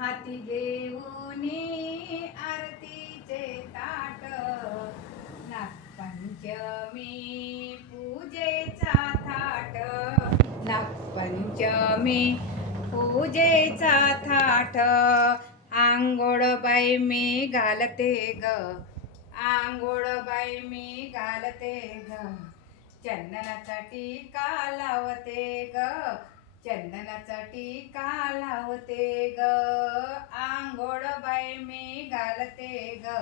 हाती घेऊनी आरतीचे ताट, नागपंचमी पूजेचा थाट, नागपंचमी पूजेचा थाट. आंघोळ बाई मी घालते ग, आंघोळ बाई मी घालते ग, चंदनाचा टीका लावते ग, चंदनाचा टीका लावते ग. आंघोळ बाई मी घालते ग,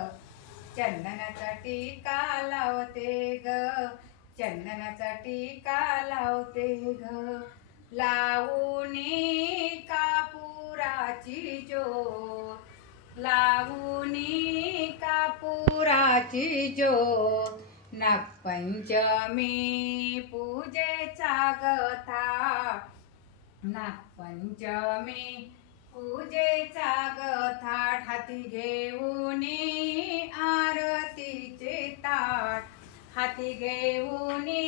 चंदनाचा टीका लावते ग, चंदनाचा टीका लावते ग. लावूनी कापुराची ज्योत, लावूनी कापुराची ज्योत, नागपंचमी पूजेचा गथा, नागपंचमी पूजेचा गथाट. हाती घेऊनी आरतीचे ताट, हाती घेऊनी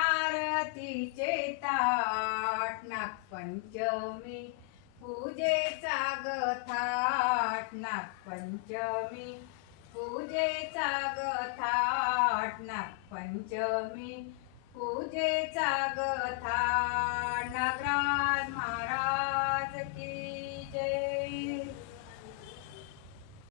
आरतीचे ताट, नागपंचमी पूजेचा गथाट, नागपंचमी पूजेचा गथाट, नागपंचमी पूजेचा गथाट. नागराज महाराज